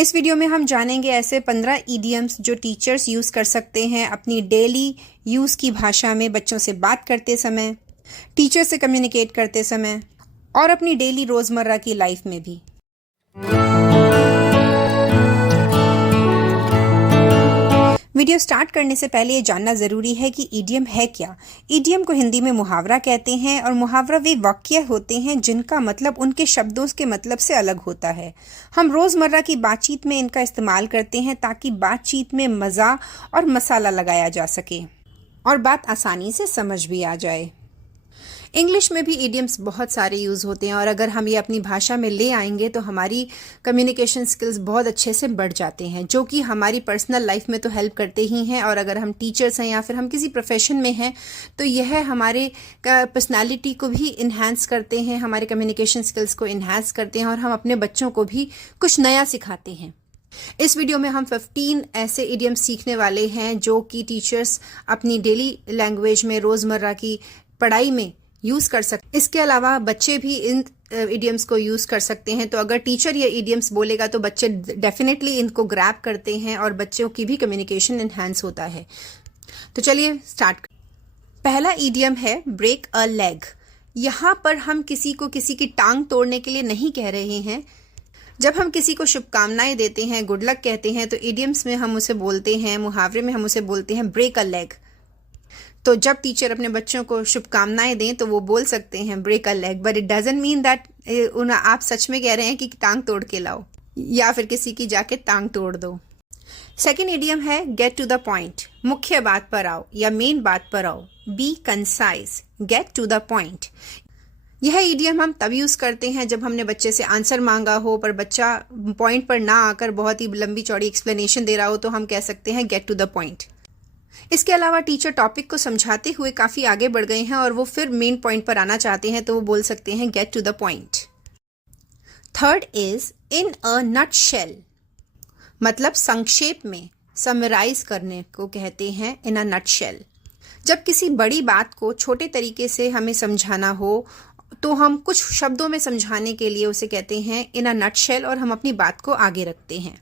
इस वीडियो में हम जानेंगे ऐसे 15 ईडियम्स जो टीचर्स यूज़ कर सकते हैं अपनी डेली यूज़ की भाषा में बच्चों से बात करते समय, टीचर से कम्युनिकेट करते समय और अपनी डेली रोज़मर्रा की लाइफ में भी। वीडियो स्टार्ट करने से पहले ये जानना ज़रूरी है कि ईडियम है क्या। ईडियम को हिंदी में मुहावरा कहते हैं और मुहावरा वे वाक्य होते हैं जिनका मतलब उनके शब्दों के मतलब से अलग होता है। हम रोज़मर्रा की बातचीत में इनका इस्तेमाल करते हैं ताकि बातचीत में मज़ा और मसाला लगाया जा सके और बात आसानी से समझ भी आ जाए। इंग्लिश में भी ईडियम्स बहुत सारे यूज़ होते हैं और अगर हम ये अपनी भाषा में ले आएंगे तो हमारी कम्युनिकेशन स्किल्स बहुत अच्छे से बढ़ जाते हैं, जो कि हमारी पर्सनल लाइफ में तो हेल्प करते ही हैं। और अगर हम टीचर्स हैं या फिर हम किसी प्रोफेशन में हैं तो यह हमारे पर्सनालिटी को भी इन्हांस करते हैं, हमारे कम्युनिकेशन स्किल्स को इन्हांस करते हैं और हम अपने बच्चों को भी कुछ नया सिखाते हैं। इस वीडियो में हम 15 ऐसे इडियम्स सीखने वाले हैं जो कि टीचर्स अपनी डेली लैंग्वेज में रोज़मर्रा की पढ़ाई में यूज़ कर सकते। इसके अलावा बच्चे भी इन इडियम्स को यूज़ कर सकते हैं। तो अगर टीचर ये इडियम्स बोलेगा तो बच्चे डेफिनेटली इनको ग्रैब करते हैं और बच्चों की भी कम्युनिकेशन इन्हांस होता है। तो चलिए स्टार्ट। पहला इडियम है ब्रेक अ लेग। यहाँ पर हम किसी को किसी की टांग तोड़ने के लिए नहीं कह रहे हैं। जब हम किसी को शुभकामनाएं देते हैं, गुड लक कहते हैं, तो इडियम्स में हम उसे बोलते हैं, मुहावरे में हम उसे बोलते हैं ब्रेक अ लेग। तो जब टीचर अपने बच्चों को शुभकामनाएं दें तो वो बोल सकते हैं break a leg, but it doesn't mean that आप सच में कह रहे हैं कि टांग तोड़ के लाओ या फिर किसी की जाके टांग तोड़ दो। सेकेंड इडियम है गेट टू द पॉइंट। मुख्य बात पर आओ या मेन बात पर आओ। Be concise, get to the point. यह इडियम हम तब यूज़ करते हैं जब हमने बच्चे से आंसर मांगा हो पर बच्चा पॉइंट पर ना आकर बहुत ही लंबी चौड़ी एक्सप्लेनेशन दे रहा हो, तो हम कह सकते हैं गेट टू द पॉइंट। इसके अलावा टीचर टॉपिक को समझाते हुए काफ़ी आगे बढ़ गए हैं और वो फिर मेन पॉइंट पर आना चाहते हैं तो वो बोल सकते हैं get to the point. Third is in a nutshell. मतलब संक्षेप में, समराइज करने को कहते हैं इन अ नट शेल। जब किसी बड़ी बात को छोटे तरीके से हमें समझाना हो तो हम कुछ शब्दों में समझाने के लिए उसे कहते हैं इन अ नट शेल और हम अपनी बात को आगे रखते हैं।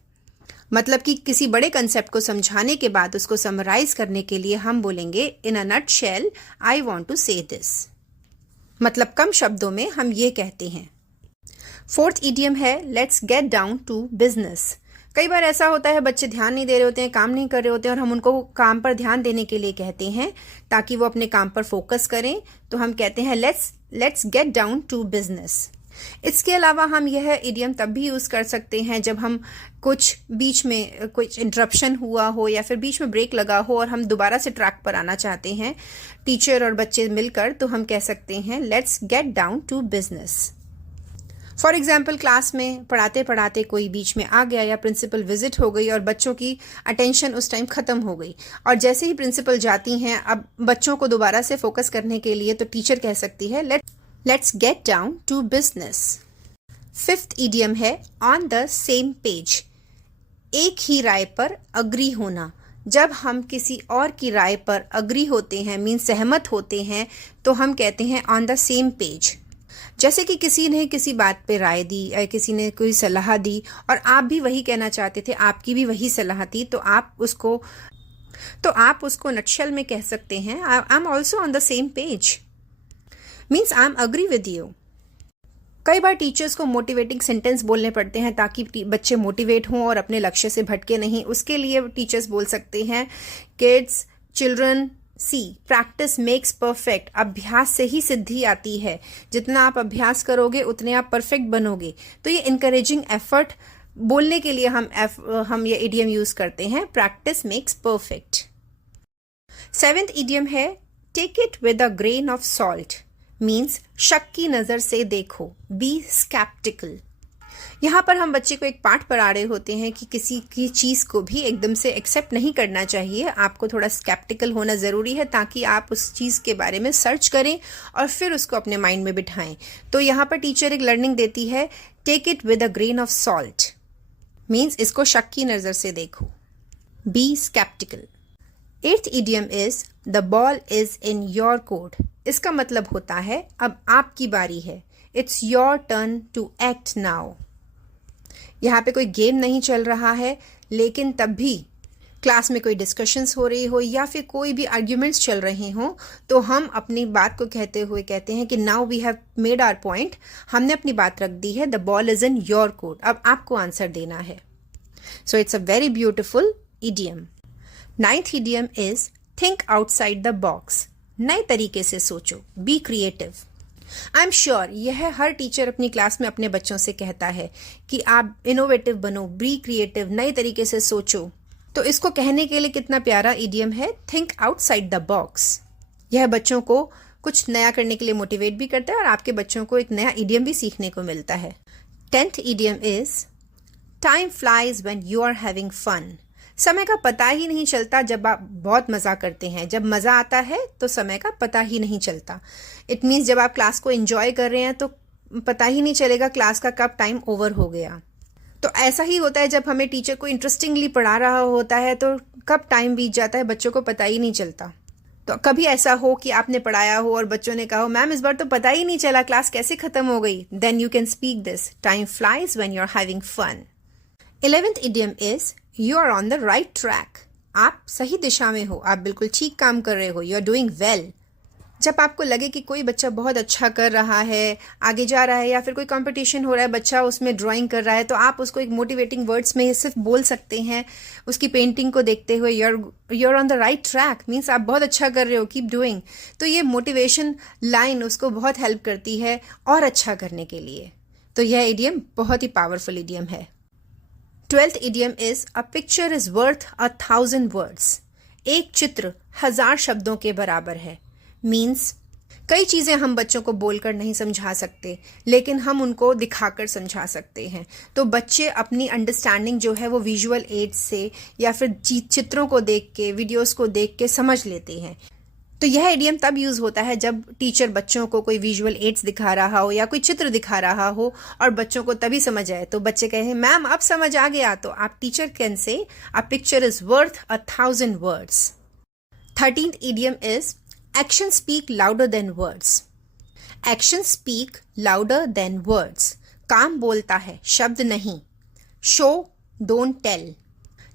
मतलब कि किसी बड़े कंसेप्ट को समझाने के बाद उसको समराइज करने के लिए हम बोलेंगे in a nutshell I want to say this. मतलब कम शब्दों में हम ये कहते हैं। फोर्थ इडियम है let's get down to business. कई बार ऐसा होता है बच्चे ध्यान नहीं दे रहे होते हैं, काम नहीं कर रहे होते हैं और हम उनको काम पर ध्यान देने के लिए कहते हैं ताकि वो अपने काम पर फोकस करें। तो हम कहते हैं let's get down to business. इसके अलावा हम यह इडियम तब भी यूज़ कर सकते हैं जब हम कुछ बीच में कुछ इंटरप्शन हुआ हो या फिर बीच में ब्रेक लगा हो और हम दोबारा से ट्रैक पर आना चाहते हैं टीचर और बच्चे मिलकर, तो हम कह सकते हैं let's get down to business. For example class में पढ़ाते पढ़ाते कोई बीच में आ गया या प्रिंसिपल विजिट हो गई और बच्चों की अटेंशन उस टाइम ख़त्म हो गई और जैसे ही प्रिंसिपल जाती हैं अब बच्चों को दोबारा से फोकस करने के लिए, तो टीचर कह सकती है let's get down to business. Fifth idiom है ऑन द सेम पेज। एक ही राय पर अग्री होना। जब हम किसी और की राय पर अग्री होते हैं, मीन सहमत होते हैं, तो हम कहते हैं ऑन द सेम पेज। जैसे कि किसी ने किसी बात पे राय दी या किसी ने कोई सलाह दी और आप भी वही कहना चाहते थे, आपकी भी वही सलाह थी, तो आप उसको नटशेल में कह सकते हैं I am also on the same page, means I am agree with you. कई बार टीचर्स को मोटिवेटिंग सेंटेंस बोलने पड़ते हैं ताकि बच्चे मोटिवेट हों और अपने लक्ष्य से भटके नहीं। उसके लिए टीचर्स बोल सकते हैं किड्स, चिल्ड्रन सी प्रैक्टिस मेक्स परफेक्ट। अभ्यास से ही सिद्धि आती है। जितना आप अभ्यास करोगे उतने आप परफेक्ट बनोगे। तो ये इनकरेजिंग एफर्ट बोलने के लिए हम ये इडियम यूज करते हैं practice makes perfect. Seventh idiom है take it with a grain of salt. Means शक की नज़र से देखो, बी स्केप्टिकल। यहाँ पर हम बच्चे को एक पाठ पढ़ा रहे होते हैं कि किसी की चीज़ को भी एकदम से एक्सेप्ट नहीं करना चाहिए। आपको थोड़ा स्केप्टिकल होना ज़रूरी है ताकि आप उस चीज़ के बारे में सर्च करें और फिर उसको अपने माइंड में बिठाएं। तो यहाँ पर टीचर एक लर्निंग देती है take it with a grain of salt, means इसको शक की नज़र से देखो, be sceptical. Eighth idiom is the ball is in your court. इसका मतलब होता है अब आपकी बारी है, it's your turn to act now. यहाँ पे कोई गेम नहीं चल रहा है, लेकिन तब भी क्लास में कोई डिस्कशंस हो रही हो या फिर कोई भी आर्ग्यूमेंट्स चल रहे हों, तो हम अपनी बात को कहते हुए कहते हैं कि now we have made our point, हमने अपनी बात रख दी है, the ball is in your court, अब आपको आंसर देना है. So it's a very beautiful idiom. 9th idiom is think outside the box. नए तरीके से सोचो, be creative. I am sure यह हर टीचर अपनी क्लास में अपने बच्चों से कहता है कि आप इनोवेटिव बनो, बी क्रिएटिव, नए तरीके से सोचो. तो इसको कहने के लिए कितना प्यारा इडियम है, थिंक आउटसाइड द बॉक्स. यह बच्चों को कुछ नया करने के लिए मोटिवेट भी करता है और आपके बच्चों को एक नया इडियम भी सीखने को मिलता है. 10th idiom is time flies when you are having fun. समय का पता ही नहीं चलता जब आप बहुत मज़ा करते हैं. जब मज़ा आता है तो समय का पता ही नहीं चलता. इट मीन्स जब आप क्लास को एंजॉय कर रहे हैं तो पता ही नहीं चलेगा क्लास का कब टाइम ओवर हो गया. तो ऐसा ही होता है जब हमें टीचर को इंटरेस्टिंगली पढ़ा रहा होता है तो कब टाइम बीत जाता है बच्चों को पता ही नहीं चलता. तो कभी ऐसा हो कि आपने पढ़ाया हो और बच्चों ने कहा हो मैम इस बार तो पता ही नहीं चला क्लास कैसे खत्म हो गई, then you can speak this, time flies when you are having fun. 11th idiom is you are on the right track. आप सही दिशा में हो, आप बिल्कुल ठीक काम कर रहे हो, यू आर डूइंग वेल. जब आपको लगे कि कोई बच्चा बहुत अच्छा कर रहा है, आगे जा रहा है, या फिर कोई कंपटीशन हो रहा है, बच्चा उसमें ड्राइंग कर रहा है, तो आप उसको एक मोटिवेटिंग वर्ड्स में सिर्फ बोल सकते हैं उसकी पेंटिंग को देखते हुए, you are on the right track, means आप बहुत अच्छा कर रहे हो, कीप डूइंग. तो ये मोटिवेशन लाइन उसको बहुत हेल्प करती है और अच्छा करने के लिए. तो यह इडियम बहुत ही पावरफुल इडियम है. 12th idiom is a picture is worth 1,000 words. एक चित्र 1000 शब्दों के बराबर है. मीन्स कई चीज़ें हम बच्चों को बोलकर नहीं समझा सकते, लेकिन हम उनको दिखाकर समझा सकते हैं. तो बच्चे अपनी अंडरस्टैंडिंग जो है वो विजुअल एड्स से या फिर चित्रों को देख के, वीडियोस को देख के समझ लेते हैं. तो यह इडियम तब यूज़ होता है जब टीचर बच्चों को कोई विजुअल एड्स दिखा रहा हो या कोई चित्र दिखा रहा हो और बच्चों को तभी समझ आए. तो बच्चे कहे मैम अब समझ आ गया, तो आप teacher can say a picture is worth 1,000 words. 13th idiom is action speak louder than words. Action speak louder than words. काम बोलता है, शब्द नहीं. Show don't tell.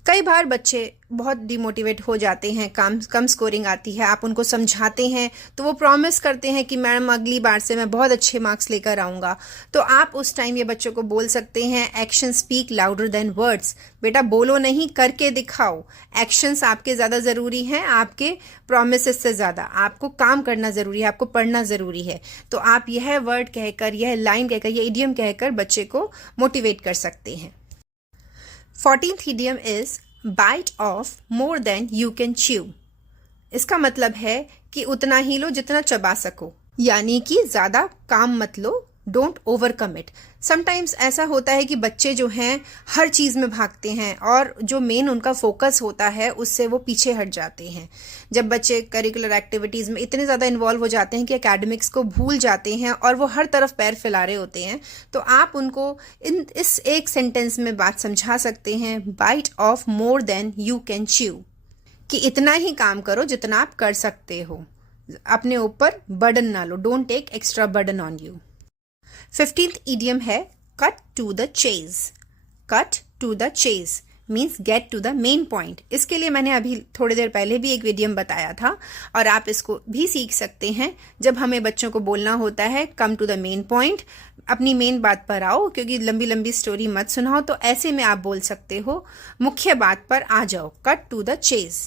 कई बार बच्चे बहुत डिमोटिवेट हो जाते हैं, कम स्कोरिंग आती है, आप उनको समझाते हैं तो वो प्रॉमिस करते हैं कि मैडम अगली बार से मैं बहुत अच्छे मार्क्स लेकर आऊँगा. तो आप उस टाइम ये बच्चों को बोल सकते हैं action speak louder than words. बेटा बोलो नहीं, करके दिखाओ. एक्शंस आपके ज़्यादा ज़रूरी हैं आपके प्रॉमिसेस से ज़्यादा. आपको काम करना ज़रूरी है, आपको पढ़ना ज़रूरी है. तो आप यह वर्ड कहकर, यह लाइन कहकर, यह इडियम कहकर बच्चे को मोटिवेट कर सकते हैं. 14th idiom is bite off more than you can chew. इसका मतलब है कि उतना ही लो जितना चबा सको, यानी कि ज़्यादा काम मत लो, डोंट ओवर कमिट. समटाइम्स ऐसा होता है कि बच्चे जो हैं हर चीज़ में भागते हैं और जो मेन उनका फोकस होता है उससे वो पीछे हट जाते हैं. जब बच्चे करिकुलर एक्टिविटीज़ में इतने ज़्यादा इन्वॉल्व हो जाते हैं कि एकेडमिक्स को भूल जाते हैं और वो हर तरफ पैर फैला रहे होते हैं, तो आप उनको इस एक सेंटेंस में बात समझा सकते हैं, bite off more than you can chew, कि इतना ही काम करो जितना आप कर सकते हो, अपने ऊपर बर्डन ना लो, don't take extra burden on you. 15th idiom है cut to the chase. Cut to the chase means get to the main point. इसके लिए मैंने अभी थोड़ी देर पहले भी एक इडियम बताया था और आप इसको भी सीख सकते हैं. जब हमें बच्चों को बोलना होता है come to the main point, अपनी मेन बात पर आओ, क्योंकि लंबी लंबी स्टोरी मत सुनाओ, तो ऐसे में आप बोल सकते हो मुख्य बात पर आ जाओ, cut to the chase.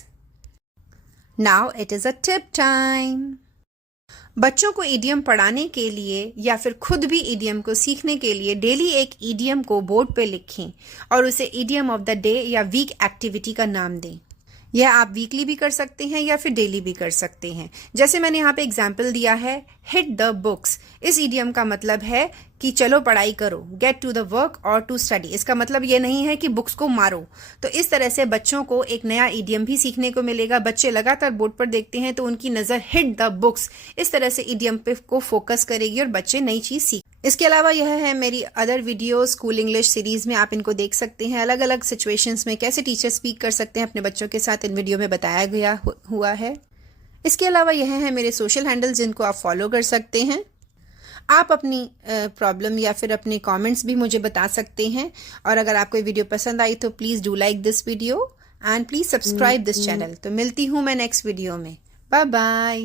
Now it is a tip time. बच्चों को इडियम पढ़ाने के लिए या फिर खुद भी इडियम को सीखने के लिए डेली एक इडियम को बोर्ड पे लिखें और उसे इडियम ऑफ द डे या वीक एक्टिविटी का नाम दें. यह आप वीकली भी कर सकते हैं या फिर डेली भी कर सकते हैं. जैसे मैंने यहाँ पे एग्जाम्पल दिया है, हिट द बुक्स. इस इडियम का मतलब है कि चलो पढ़ाई करो, गेट टू द वर्क और टू स्टडी. इसका मतलब ये नहीं है कि बुक्स को मारो. तो इस तरह से बच्चों को एक नया इडियम भी सीखने को मिलेगा. बच्चे लगातार बोर्ड पर देखते हैं तो उनकी नज़र हिट द बुक्स, इस तरह से इडियम पे को फोकस करेगी और बच्चे नई चीज़ सीख. इसके अलावा यह है मेरी other video school English series में, आप इनको देख सकते हैं. अलग अलग सिचुएशंस में कैसे टीचर स्पीक कर सकते हैं अपने बच्चों के साथ, इन वीडियो में बताया गया हुआ है. इसके अलावा यह है मेरे सोशल हैंडल जिनको आप फॉलो कर सकते हैं. आप अपनी प्रॉब्लम या फिर अपने कमेंट्स भी मुझे बता सकते हैं। और अगर आपको ये वीडियो पसंद आई तो please do like this video and please subscribe this channel. तो मिलती हूँ मैं नेक्स्ट वीडियो में। Bye bye.